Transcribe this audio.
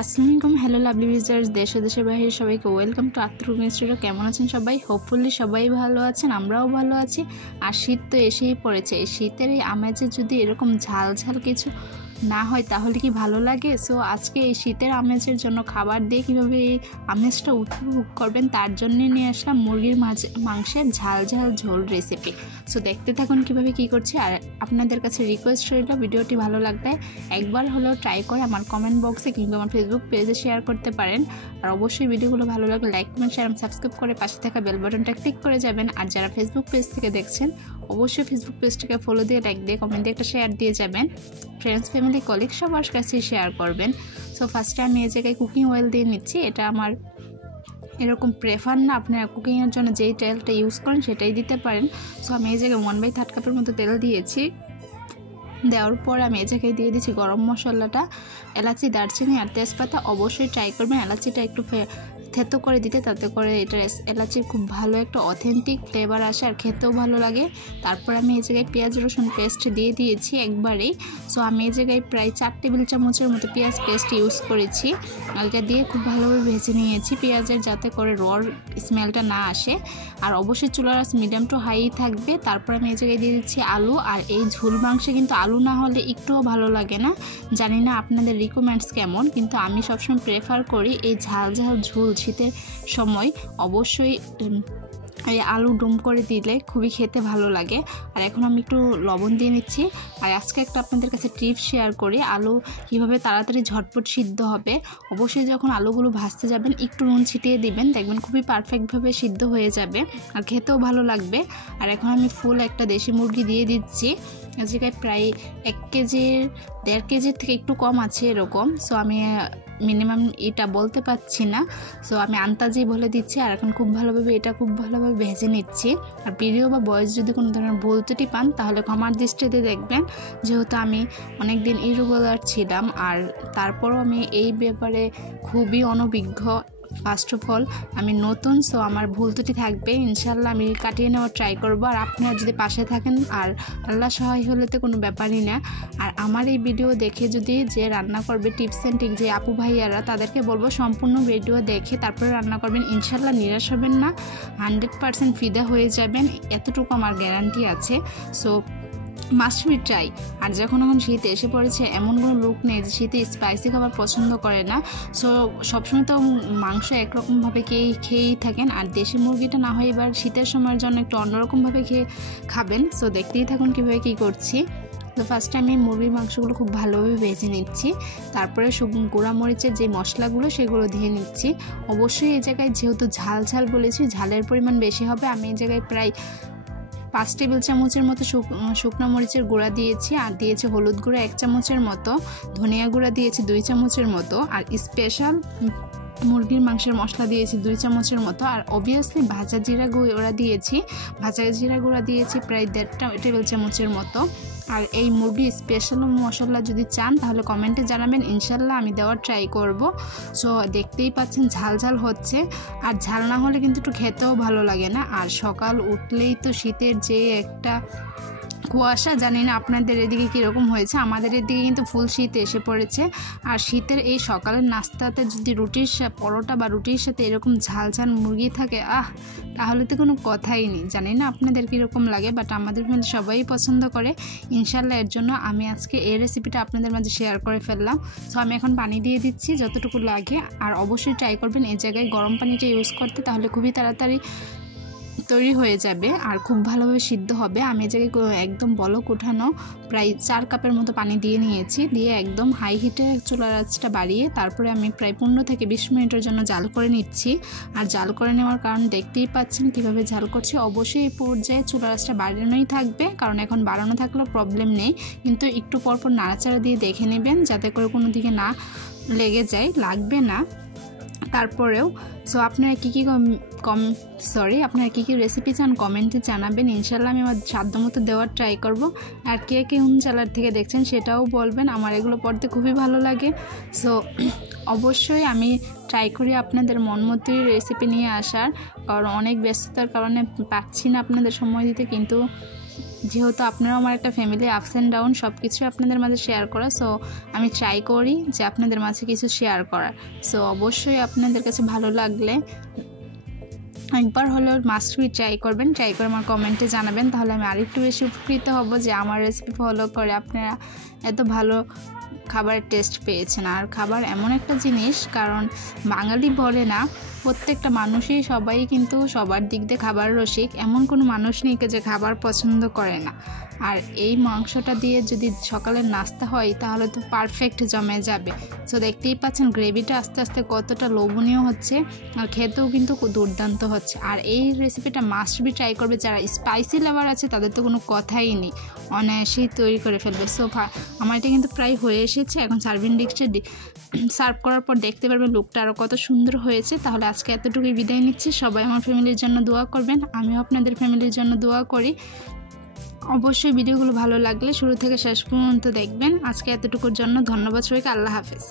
আসসালামু আলাইকুম। Hello lovely viewers, দেশ ও দেশের বাইরে সবাইকে ওয়েলকাম টু আত্ম কুকিং স্টুডিও। কেমন আছেন সবাই? হোপফুলি সবাই ভালো আছেন, আমরাও ভালো আছি। আর শীত তো এসেই পড়েছে। এই শীতের এই আমেজে যদি এরকম ঝাল ঝাল কিছু না হয় তাহলে কি ভালো লাগে? সো আজকে এই শীতের আমেজের জন্য খাবার দিয়ে কীভাবে এই আমেজটা উপভোগ করবেন তার জন্য নিয়ে আসলাম মুরগির মাংসের ঝাল ঝাল ঝোল রেসিপি। সো দেখতে থাকুন কীভাবে কী করছি। আর আপনাদের কাছে রিকোয়েস্ট রইল, ভিডিওটি ভালো লাগলে একবার হলেও ট্রাই করে আমার কমেন্ট বক্সে কিংবা আমার ফেসবুক পেজে শেয়ার করতে পারেন। আর অবশ্যই ভিডিওগুলো ভালো লাগলে লাইক কমেন্ট শেয়ার এবং সাবস্ক্রাইব করে পাশে থাকা বেল বাটনটা ক্লিক করে যাবেন। আর যারা ফেসবুক পেজ থেকে দেখছেন অবশ্যই ফেসবুক পেজটাকে ফলো দিয়ে, লাইক দিয়ে, কমেন্ট দিয়ে একটা শেয়ার দিয়ে যাবেন। ফ্রেন্ডস, ফ্যামিলি, কলিগ সবার কাছে শেয়ার করবেন। সো ফার্স্টে আমি এই জায়গায় কুকিং অয়েল দিয়ে নিচ্ছি। এটা আমার এরকম প্রেফার না, আপনারা কুকিংয়ের জন্য যেই তেলটা ইউজ করেন সেটাই দিতে পারেন। সো আমি এই জায়গায় 1/3 কাপের মতো তেল দিয়েছি। দেওয়ার পর আমি এই জায়গায় দিয়ে দিচ্ছি গরম মশলাটা, এলাচি, দারচিনি আর তেজপাতা। অবশ্যই ট্রাই করবেন এলাচিটা একটু থেতো করে দিতে, তাতে করে এটা এলাচির খুব ভালো একটা অথেন্টিক ফ্লেভার আসে আর খেতেও ভালো লাগে। তারপর আমি এই জায়গায় পেঁয়াজ রসুন পেস্ট দিয়ে দিয়েছি একবারেই। সো আমি এই জায়গায় প্রায় 4 টেবিল চামচের মতো পেঁয়াজ পেস্ট ইউজ করেছি। এটা দিয়ে খুব ভালোভাবে ভেজে নিয়েছি পেঁয়াজের, যাতে করে র স্মেলটা না আসে। আর অবশ্যই চুলার আঁচ মিডিয়াম টু হাই থাকবে। তারপর আমি এই জায়গায় দিয়ে দিচ্ছি আলু। আর এই ঝোল মাংসে কিন্তু আলু না হলে একটুও ভালো লাগে না। জানি না আপনাদের রিকমেন্ডস কেমন, কিন্তু আমি সবসময় প্রেফার করি এই ঝাল ঝাল ঝোল শীতের সময় অবশ্যই এই আলু ডুম করে দিলে খুবই খেতে ভালো লাগে। আর এখন আমি একটু লবণ দিয়ে নিচ্ছি। আর আজকে একটা আপনাদের কাছে টিপস শেয়ার করি, আলু কীভাবে তাড়াতাড়ি ঝটপট সিদ্ধ হবে। অবশ্যই যখন আলুগুলো ভাজতে যাবেন একটু নুন ছিটিয়ে দিবেন, দেখবেন খুবই পারফেক্টভাবে সিদ্ধ হয়ে যাবে আর খেতেও ভালো লাগবে। আর এখন আমি ফুল একটা দেশি মুরগি দিয়ে দিচ্ছি। এই জায়গায় প্রায় 1 কেজির 1.5 কেজির থেকে একটু কম আছে এরকম। সো আমি মিনিমাম এটা বলতে পারছি না, সো আমি আন্দাজেই বলে দিচ্ছি। আর এখন খুব ভালোভাবে ভেজে নিচ্ছি। আর ভিডিও বা ভয়েস যদি কোনো ধরনের ভুল ত্রুটি পান তাহলে ক্ষমার দৃষ্টিতে দেখবেন, যেহেতু আমি অনেক দিন ইরেগুলার ছিলাম আর তারপরও আমি এই ব্যাপারে খুবই অনভিজ্ঞ। ফার্স্ট অফ অল আমি নতুন, সো আমার ভুল ত্রুটি থাকবে। ইনশাল্লাহ আমি কাটিয়ে নেওয়ার ট্রাই করবো। আর আপনারা যদি পাশে থাকেন আর আল্লাহ সহায় হলে তো কোনো ব্যাপারই না। আর আমার এই ভিডিও দেখে যদি যে রান্না করবে টিপস অ্যান্ড ট্রিক যে আপু ভাইয়ারা, তাদেরকে বলবো সম্পূর্ণ ভিডিও দেখে তারপরে রান্না করবেন। ইনশাল্লাহ নিরাশ হবেন না, 100% ফিদা হয়ে যাবেন, এতটুকু আমার গ্যারান্টি আছে। So must be try. আর যখন এখন শীত এসে পড়েছে, এমন কোনো লোক নেই যে শীতে স্পাইসি খাবার পছন্দ করে না। সো সবসময় তো মাংস একরকমভাবে খেয়েই থাকেন, আর দেশি মুরগিটা না হয় এবার শীতের সময়ের জন্য একটু অন্যরকমভাবে খাবেন। সো দেখতেই থাকুন কীভাবে কী করছি। তো ফার্স্টে আমি মুরগির মাংসগুলো খুব ভালোভাবে ভেজে নিচ্ছি। তারপরে গুঁড়া মরিচের যে মশলাগুলো সেগুলো দিয়ে নিচ্ছি। অবশ্যই এই জায়গায় যেহেতু ঝাল ঝাল বলেছি, ঝালের পরিমাণ বেশি হবে। আমি এই জায়গায় প্রায় 5 টেবিল চামচের মতো শুকনো মরিচের গুঁড়া দিয়েছি। আর দিয়েছি হলুদ গুঁড়া 1 চামচের মতো, ধনিয়া গুঁড়া দিয়েছি 2 চামচের মতো, আর স্পেশাল মুরগির মাংসের মশলা দিয়েছি 2 চামচের মতো। আর অবভিয়াসলি ভাজা জিরা গুঁড়া দিয়েছি প্রায় 1.5 টেবিল চামচের মতো। আর এই মুরগির স্পেশাল মশলা যদি চান তাহলে কমেন্টে জানাবেন, ইনশাল্লাহ আমি দেওয়ার ট্রাই করব। সো দেখতেই পাচ্ছেন ঝাল ঝাল হচ্ছে, আর ঝাল না হলে কিন্তু একটু খেতেও ভালো লাগে না। আর সকাল উঠলেই তো শীতের যে একটা কুয়াশা, জানি না আপনাদের এদিকে কীরকম হয়েছে, আমাদের এদিকে কিন্তু ফুল শীত এসে পড়েছে। আর শীতের এই সকালের নাস্তাতে যদি পরোটা বা রুটির সাথে এরকম ঝাল ঝাল মুরগি থাকে, তাহলে তো কোনো কথাই নেই। জানি না আপনাদের কীরকম লাগে, বাট আমাদের ফ্যামিলি সবাই পছন্দ করে। ইনশাল্লাহ এর জন্য আমি আজকে এই রেসিপিটা আপনাদের মাঝে শেয়ার করে ফেললাম। সো আমি এখন পানি দিয়ে দিচ্ছি যতটুকু লাগে। আর অবশ্যই ট্রাই করবেন এই জায়গায় গরম পানিটা ইউজ করতে, তাহলে খুবই তাড়াতাড়ি তৈরি হয়ে যাবে আর খুব ভালোভাবে সিদ্ধ হবে। আমি এই জায়গায় একদম বলক ওঠানো প্রায় 4 কাপের মতো পানি দিয়ে নিয়েছি। দিয়ে একদম হাই হিটে চুলার আঁচটা বাড়িয়ে তারপরে আমি প্রায় 15 থেকে 20 মিনিটের জন্য জাল করে নিচ্ছি। আর জাল করে নেওয়ার কারণ দেখতেই পাচ্ছেন কীভাবে জাল করছি। অবশ্যই এই পর্যায়ে চুলার আঁচটা বাড়ানোই থাকবে, কারণ এখন বাড়ানো থাকলেও প্রবলেম নেই, কিন্তু একটু পরপর নাড়াচাড়া দিয়ে দেখে নেবেন যাতে করে কোনো দিকে না লেগে যায়, লাগবে না তারপরেও। সো আপনারা কী কী রেসিপি চান কমেন্টে জানাবেন। ইনশাল্লাহ আমি আমার সাধ্যমতো দেওয়ার ট্রাই করব। আর কে কোন চ্যানেল থেকে দেখছেন সেটাও বলবেন, আমার এগুলো পড়তে খুবই ভালো লাগে। সো অবশ্যই আমি ট্রাই করি আপনাদের মন মতোই রেসিপি নিয়ে আসার, কারণ অনেক ব্যস্ততার কারণে পাচ্ছি না আপনাদের সময় দিতে, কিন্তু যেহেতু আপনারাও আমার একটা ফ্যামিলি, আপস অ্যান্ড ডাউন সব কিছু আপনাদের মাঝে শেয়ার করা, সো আমি ট্রাই করি যে আপনাদের মাঝে কিছু শেয়ার করার। সো অবশ্যই আপনাদের কাছে ভালো লাগলে একবার হলেও মাস্ট বি ট্রাই করবেন, ট্রাই করে আমার কমেন্টে জানাবেন, তাহলে আমি আরেকটু বেশি উপকৃত হব যে আমার রেসিপি ফলো করে আপনারা এত ভালো খাবারের টেস্ট পেয়েছেন। আর খাবার এমন একটা জিনিস, কারণ বাঙালি বলে না, প্রত্যেকটা মানুষই সবাই কিন্তু সবার দিক দিয়ে খাবার রসিক, এমন কোনো মানুষ নেই যে খাবার পছন্দ করে না। আর এই মাংসটা দিয়ে যদি সকালের নাস্তা হয় তাহলে তো পারফেক্ট জমে যাবে। সো দেখতেই পাচ্ছেন গ্রেভিটা আস্তে আস্তে কতটা লোভনীয় হচ্ছে, আর খেতেও কিন্তু দুর্দান্ত হচ্ছে। আর এই রেসিপিটা মাস্ট বি ট্রাই করবে, যারা স্পাইসি লাভার আছে তাদের তো কোনো কথাই নেই, অনায়াসেই তৈরি করে ফেলবে। সো আমার এটা কিন্তু প্রায় হয়ে এসেছে, এখন সার্ভিং ডিশে সার্ভ করার পর দেখতে পারবেন লুকটা আরও কত সুন্দর হয়েছে। তাহলে আজকে এতটুকুই বিদায় নিচ্ছি, সবাই আমার ফ্যামিলির জন্য দোয়া করবেন, আমিও আপনাদের ফ্যামিলির জন্য দোয়া করি। অবশ্যই ভিডিওগুলো ভালো লাগলে শুরু থেকে শেষ পর্যন্ত দেখবেন। আজকে এতটুকুর জন্য ধন্যবাদ সবাইকে, আল্লাহ হাফেজ।